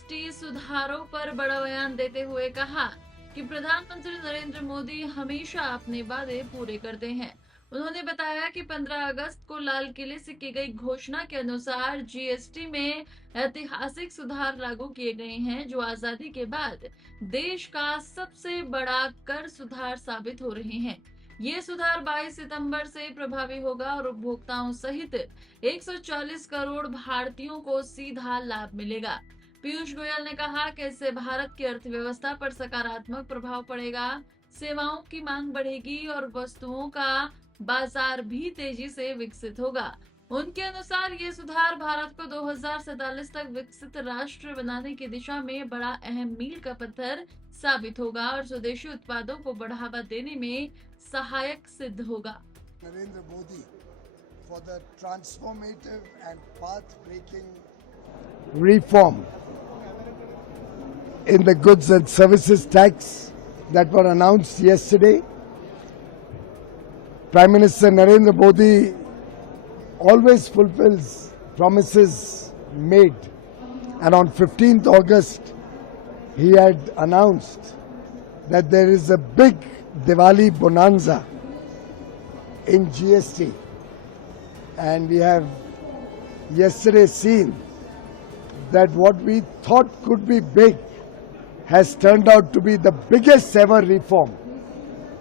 जीएसटी सुधारों पर बड़ा बयान देते हुए कहा कि प्रधानमंत्री नरेंद्र मोदी हमेशा अपने वादे पूरे करते हैं। उन्होंने बताया कि 15 अगस्त को लाल किले से की गई घोषणा के अनुसार जीएसटी में ऐतिहासिक सुधार लागू किए गए हैं, जो आजादी के बाद देश का सबसे बड़ा कर सुधार साबित हो रहे हैं। ये सुधार 22 सितंबर से प्रभावी होगा और उपभोक्ताओं सहित 140 करोड़ भारतीयों को सीधा लाभ मिलेगा। पीयूष गोयल ने कहा कि इससे भारत की अर्थव्यवस्था पर सकारात्मक प्रभाव पड़ेगा, सेवाओं की मांग बढ़ेगी और वस्तुओं का बाजार भी तेजी से विकसित होगा। उनके अनुसार ये सुधार भारत को 2047 तक विकसित राष्ट्र बनाने की दिशा में बड़ा अहम मील का पत्थर साबित होगा और स्वदेशी उत्पादों को बढ़ावा देने में सहायक सिद्ध होगा। नरेंद्र Modi for the transformative and path-breaking reform in the goods and services tax that were announced yesterday. Prime Minister Narendra Modi always fulfills promises made, and on 15th August he had announced that there is a big Diwali bonanza in GST, and we have yesterday seen that what we thought could be big has turned out to be the biggest ever reform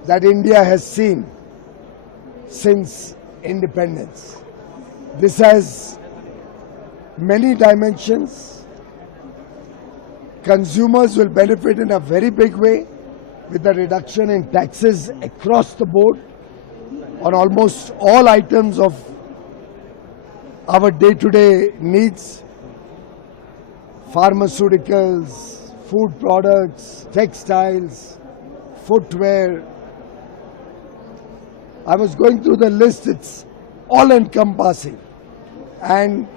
that India has seen since independence. This has many dimensions. Consumers will benefit in a very big way with the reduction in taxes across the board on almost all items of our day-to-day needs: pharmaceuticals, food products, textiles, footwear. I was going through the list, it's all encompassing, and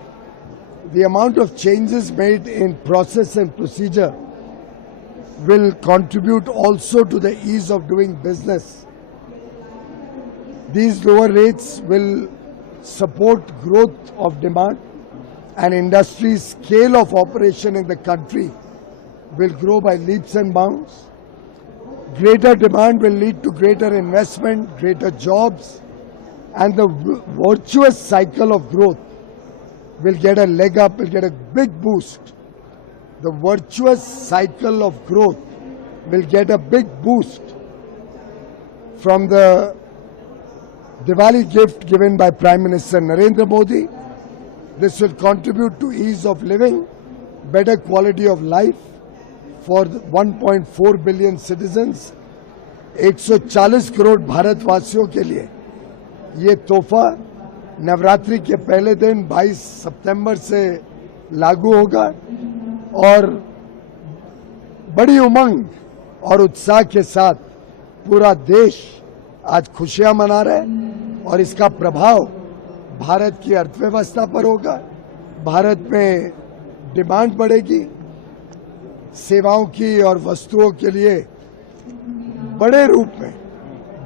the amount of changes made in process and procedure will contribute also to the ease of doing business. These lower rates will support growth of demand, and industry's scale of operation in the country will grow by leaps and bounds. Greater demand will lead to greater investment, greater jobs, and the virtuous cycle of growth will get a leg up, will get a big boost. The virtuous cycle of growth will get a big boost from the Diwali gift given by Prime Minister Narendra Modi. This will contribute to ease of living, better quality of life for 1.4 billion citizens, 140 करोड़ भारतवासियों के लिए ये तोहफा नवरात्रि के पहले दिन 22 सितंबर से लागू होगा और बड़ी उमंग और उत्साह के साथ पूरा देश आज खुशियां मना रहा है और इसका प्रभाव भारत की अर्थव्यवस्था पर होगा। भारत में डिमांड बढ़ेगी, सेवाओं की और वस्तुओं के लिए बड़े रूप में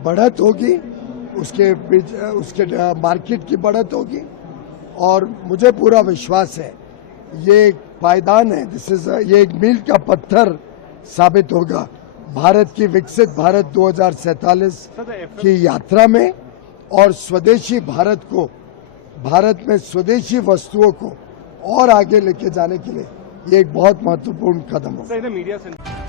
बढ़त होगी, उसके मार्केट की बढ़त होगी और मुझे पूरा विश्वास है ये एक पायदान है, ये एक मील का पत्थर साबित होगा भारत की विकसित भारत 2047 की यात्रा में और स्वदेशी भारत को, भारत में स्वदेशी वस्तुओं को और आगे लेके जाने के लिए ये एक बहुत महत्वपूर्ण कदम होगा।